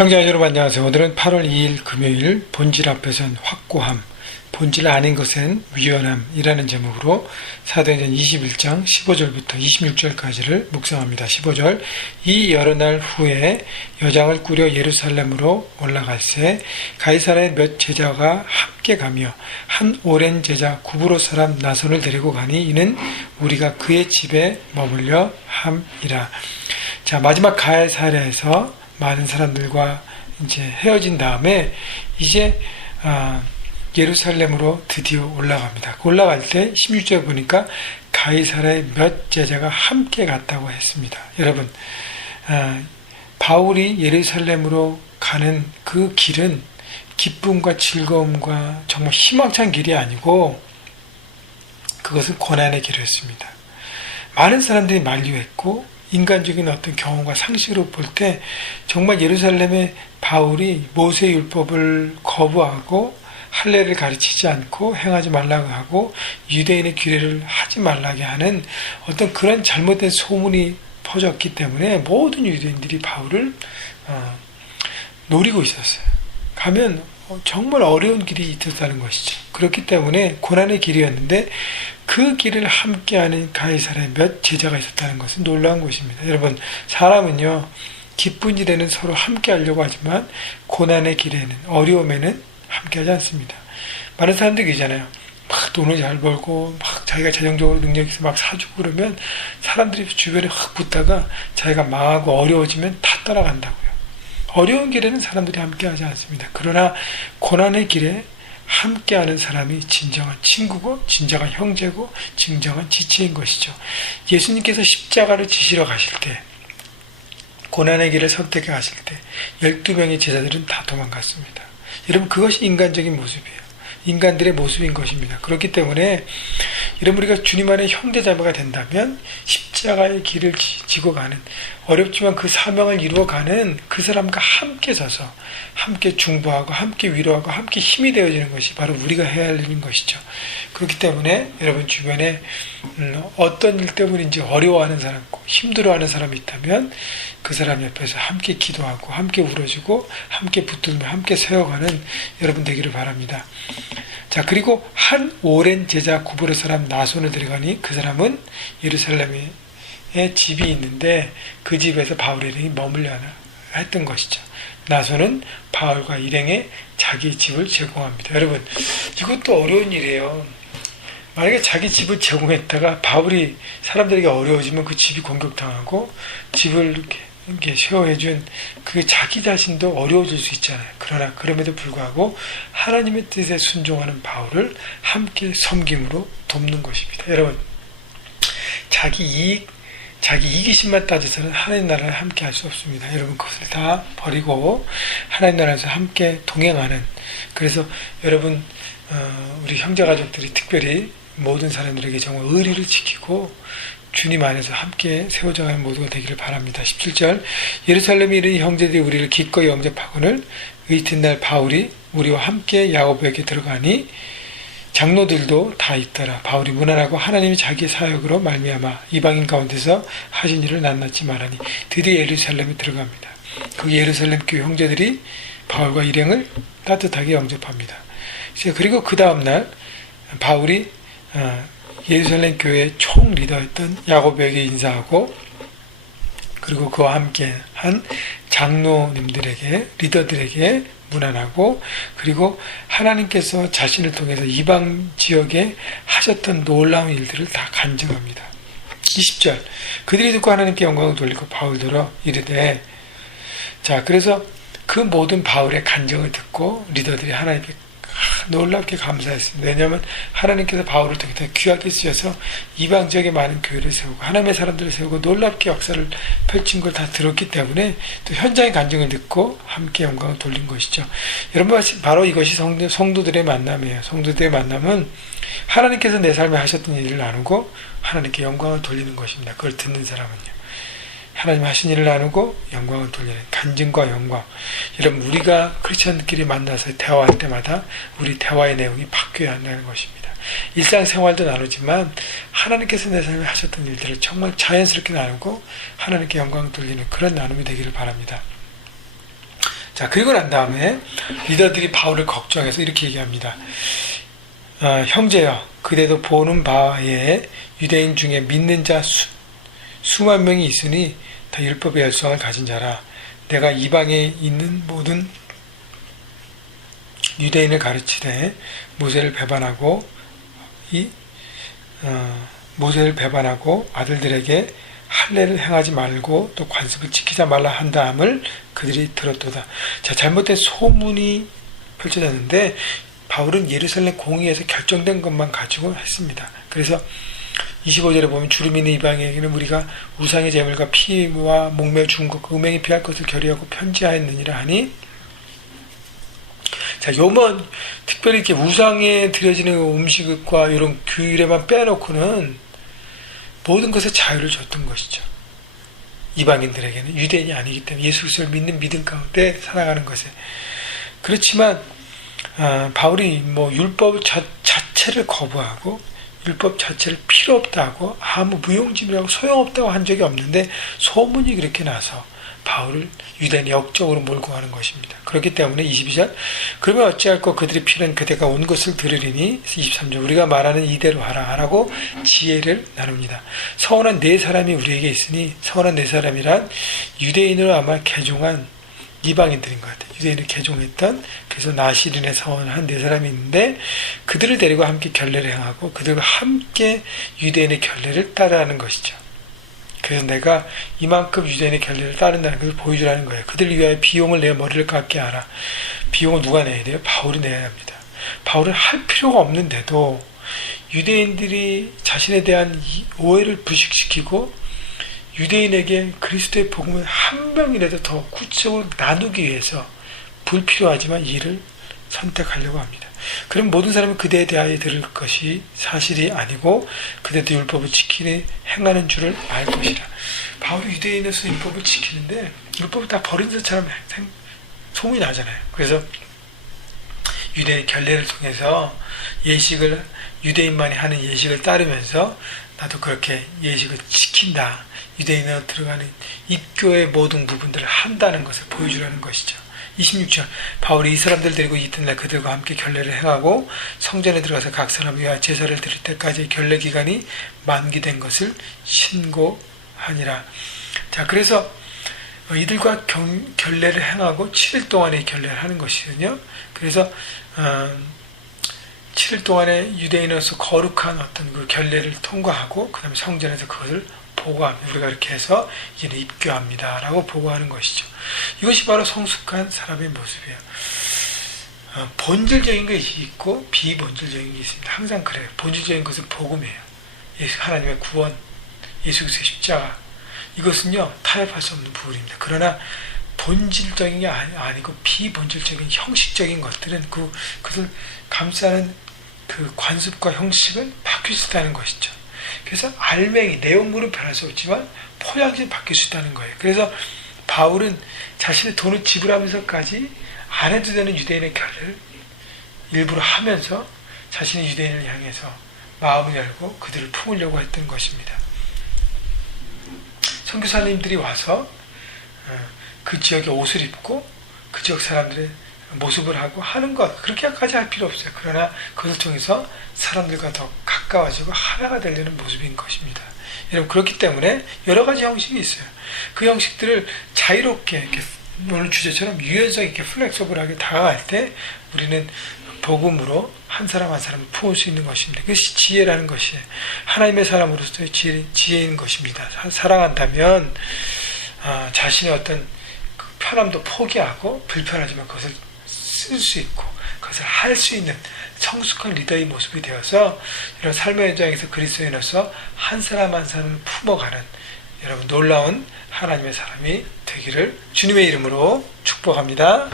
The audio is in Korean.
형제자 여러분 안녕하세요. 오늘은 8월 2일 금요일 본질 앞에선 확고함, 본질 아닌 것엔 유연함이라는 제목으로 사도행전 21장 15절부터 26절까지를 묵상합니다. 15절 이 여러 날 후에 여장을 꾸려 예루살렘으로 올라갈새 가이사랴의 몇 제자가 함께 가며 한 오랜 제자 구브로 사람 나손을 데리고 가니 이는 우리가 그의 집에 머물려 함이라. 자, 마지막 가이사랴에서 많은 사람들과 이제 헤어진 다음에 이제 예루살렘으로 드디어 올라갑니다. 올라갈 때 16절에 보니까 가이사랴의 몇 제자가 함께 갔다고 했습니다. 여러분, 바울이 예루살렘으로 가는 그 길은 기쁨과 즐거움과 정말 희망찬 길이 아니고 그것은 고난의 길이었습니다. 많은 사람들이 만류했고 인간적인 어떤 경험과 상식으로 볼 때 정말 예루살렘의 바울이 모세의 율법을 거부하고 할례를 가르치지 않고 행하지 말라고 하고 유대인의 규례를 하지 말라게 하는 어떤 그런 잘못된 소문이 퍼졌기 때문에 모든 유대인들이 바울을 노리고 있었어요. 가면 정말 어려운 길이 있었다는 것이죠. 그렇기 때문에 고난의 길이었는데 그 길을 함께하는 가이사랴의 몇 제자가 있었다는 것은 놀라운 것입니다. 여러분, 사람은요 기쁜 일에는 서로 함께하려고 하지만 고난의 길에는, 어려움에는 함께하지 않습니다. 많은 사람들이 계시잖아요. 막 돈을 잘 벌고 막 자기가 재정적으로 능력 있어 막 사주고 그러면 사람들이 주변에 확 붙다가 자기가 망하고 어려워지면 다 따라간다고요. 어려운 길에는 사람들이 함께하지 않습니다. 그러나 고난의 길에 함께하는 사람이 진정한 친구고 진정한 형제고 진정한 지체인 것이죠. 예수님께서 십자가를 지시러 가실 때, 고난의 길을 선택해 가실 때 12명의 제자들은 다 도망갔습니다. 여러분, 그것이 인간적인 모습이에요. 인간들의 모습인 것입니다. 그렇기 때문에 여러분, 우리가 주님 안에 형제자매가 된다면 십자가의 길을 지고 가는, 어렵지만 그 사명을 이루어가는 그 사람과 함께 서서 함께 중보하고 함께 위로하고 함께 힘이 되어지는 것이 바로 우리가 해야 할 일인 것이죠. 그렇기 때문에 여러분 주변에 어떤 일 때문인지 어려워하는 사람, 힘들어하는 사람이 있다면 그 사람 옆에서 함께 기도하고 함께 울어주고 함께 붙들며 함께 세워가는 여러분 되기를 바랍니다. 자, 그리고 한 오랜 제자 구브로 사람 나손을 데려가니 그 사람은 예루살렘에 집이 있는데 그 집에서 바울 일행이 머물려 했던 것이죠. 나손은 바울과 일행에 자기 집을 제공합니다. 여러분, 이것도 어려운 일이에요. 만약에 자기 집을 제공했다가 바울이 사람들에게 어려워지면 그 집이 공격당하고 집을 이렇게 쉐어해준 그 자기 자신도 어려워질 수 있잖아요. 그러나 그럼에도 불구하고 하나님의 뜻에 순종하는 바울을 함께 섬김으로 돕는 것입니다. 여러분, 자기 이기심만 따져서는 하나님 나라를 함께 할 수 없습니다. 여러분, 그것을 다 버리고 하나님 나라에서 함께 동행하는, 그래서 여러분 우리 형제가족들이 특별히 모든 사람들에게 정말 의리를 지키고 주님 안에서 함께 세워져가는 모두가 되기를 바랍니다. 17절 예루살렘에 이르니 형제들이 우리를 기꺼이 영접하거늘 이튿날 바울이 우리와 함께 야고보에게 들어가니 장로들도 다 있더라. 바울이 무난하고 하나님이 자기의 사역으로 말미암아 이방인 가운데서 하신 일을 낱낱이 말하니 드디어 예루살렘에 들어갑니다. 그 예루살렘 교회 형제들이 바울과 일행을 따뜻하게 영접합니다. 그리고 그 다음날 바울이 예루살렘 교회의 총 리더였던 야고보에게 인사하고, 그리고 그와 함께 한 장로님들에게, 리더들에게 무난하고, 그리고 하나님께서 자신을 통해서 이방 지역에 하셨던 놀라운 일들을 다 간증합니다. 20절 그들이 듣고 하나님께 영광을 돌리고 바울더러 이르되, 자, 그래서 그 모든 바울의 간증을 듣고 리더들이 하나님께 놀랍게 감사했습니다. 왜냐하면 하나님께서 바울을 통해서 귀하게 쓰셔서 이방 지역에 많은 교회를 세우고 하나님의 사람들을 세우고 놀랍게 역사를 펼친 걸 다 들었기 때문에 또 현장의 간증을 듣고 함께 영광을 돌린 것이죠. 여러분, 바로 이것이 성도들의 만남이에요. 성도들의 만남은 하나님께서 내 삶에 하셨던 일을 나누고 하나님께 영광을 돌리는 것입니다. 그걸 듣는 사람은요, 하나님 하신 일을 나누고 영광을 돌리는 간증과 영광. 여러분, 우리가 크리스천들끼리 만나서 대화할 때마다 우리 대화의 내용이 바뀌어야 한다는 것입니다. 일상생활도 나누지만 하나님께서 내 삶에 하셨던 일들을 정말 자연스럽게 나누고 하나님께 영광을 돌리는 그런 나눔이 되기를 바랍니다. 자, 그리고 난 다음에 리더들이 바울을 걱정해서 이렇게 얘기합니다. 형제여, 그대도 보는 바에 유대인 중에 믿는 자 수만 명이 있으니 다 율법의 열성을 가진 자라. 내가 이방에 있는 모든 유대인을 가르치되 모세를 배반하고 아들들에게 할례를 행하지 말고 또 관습을 지키자 말라 한 다음을 그들이 들었도다. 자, 잘못된 소문이 펼쳐졌는데 바울은 예루살렘 공의에서 결정된 것만 가지고 했습니다. 그래서 25절에 보면 주름 있는 이방에게는 우리가 우상의 제물과 피와 목매어 죽은 것, 음행이 피할 것을 결의하고 편지하였느니라 하니, 자, 요만 특별히 이렇게 우상에 드려지는 음식과 이런 규율에만 빼놓고는 모든 것에 자유를 줬던 것이죠. 이방인들에게는, 유대인이 아니기 때문에 예수 그리스도를 믿는 믿음 가운데 살아가는 것에. 그렇지만 바울이 율법 자체를 거부하고 율법 자체를 필요 없다고, 아무 무용지물이라고 소용없다고 한 적이 없는데 소문이 그렇게 나서 바울을 유대인의 역적으로 몰고 가는 것입니다. 그렇기 때문에 22절, 그러면 어찌할꼬 그들이 필요한 그대가 온 것을 들으리니, 23절, 우리가 말하는 이대로 하라 하라고 지혜를 나눕니다. 서원한 네 사람이 우리에게 있으니, 서원한 네 사람이란 유대인으로 아마 개종한 이방인들인 것 같아요. 유대인을 개종했던, 그래서 나시린에 서원한 네 사람이 있는데 그들을 데리고 함께 결례를 행하고 그들과 함께 유대인의 결례를 따르라는 것이죠. 그래서 내가 이만큼 유대인의 결례를 따른다는 것을 보여주라는 거예요. 그들을 위하여 비용을 내어 머리를 깎게 하라. 비용을 누가 내야 돼요? 바울이 내야 합니다. 바울은 할 필요가 없는데도 유대인들이 자신에 대한 오해를 부식시키고 유대인에게 그리스도의 복음을 한 명이라도 더 구체적으로 나누기 위해서 불필요하지만 이 일을 선택하려고 합니다. 그럼 모든 사람은 그대에 대하여 들을 것이 사실이 아니고 그대도 율법을 지키니 행하는 줄을 알 것이라. 바울이 유대인으로서 율법을 지키는데 율법을 다 버린 것처럼 소문이 나잖아요. 그래서 유대인 결례를 통해서 예식을, 유대인만이 하는 예식을 따르면서 나도 그렇게 예식을 지킨다, 유대인으로 들어가는 입교의 모든 부분들을 한다는 것을 보여주라는 것이죠. 26절, 바울이 이 사람들 데리고 이튿날 그들과 함께 결례를 행하고 성전에 들어가서 각 사람을 위하여 제사를 드릴 때까지 결례 기간이 만기된 것을 신고하니라. 자, 그래서 이들과 결례를 행하고 7일 동안의 결례를 하는 것이거든요. 그래서 7일 동안의 유대인으로서 거룩한 어떤 그 결례를 통과하고 그 다음에 성전에서 그것을 보고합니다. 우리가 이렇게 해서 이제는 입교합니다 라고 보고하는 것이죠. 이것이 바로 성숙한 사람의 모습이에요. 본질적인 것이 있고 비본질적인 게 있습니다. 항상 그래요. 본질적인 것은 복음이에요. 하나님의 구원, 예수 그리스도의 십자가, 이것은요 타협할 수 없는 부분입니다. 그러나 본질적인 게 아니고 비본질적인 형식적인 것들은 그것을 감싸는 그 관습과 형식은 바뀔 수 있다는 것이죠. 그래서 알맹이, 내용물은 변할 수 없지만 포장지는 바뀔 수 있다는 거예요. 그래서 바울은 자신의 돈을 지불하면서까지 안 해도 되는 유대인의 결례를 일부러 하면서 자신의 유대인을 향해서 마음을 열고 그들을 품으려고 했던 것입니다. 선교사님들이 와서 그 지역의 옷을 입고 그 지역 사람들의 모습을 하고 하는 것, 그렇게까지 할 필요 없어요. 그러나 그것을 통해서 사람들과 더 가까워지고 하나가 되려는 모습인 것입니다. 여러분, 그렇기 때문에 여러 가지 형식이 있어요. 그 형식들을 자유롭게 이렇게 오늘 주제처럼 유연성 있게 플렉서블하게 다가갈 때 우리는 복음으로 한 사람 한 사람을 품을 수 있는 것입니다. 그것이 지혜라는 것이에요. 하나님의 사람으로서의 지혜인 것입니다. 사랑한다면 자신의 어떤 편함도 포기하고 불편하지만 그것을 쓸 수 있고 그것을 할 수 있는 성숙한 리더의 모습이 되어서 이런 삶의 현장에서 그리스도인으로서 한 사람 한 사람을 품어가는 여러분 놀라운 하나님의 사람이 되기를 주님의 이름으로 축복합니다.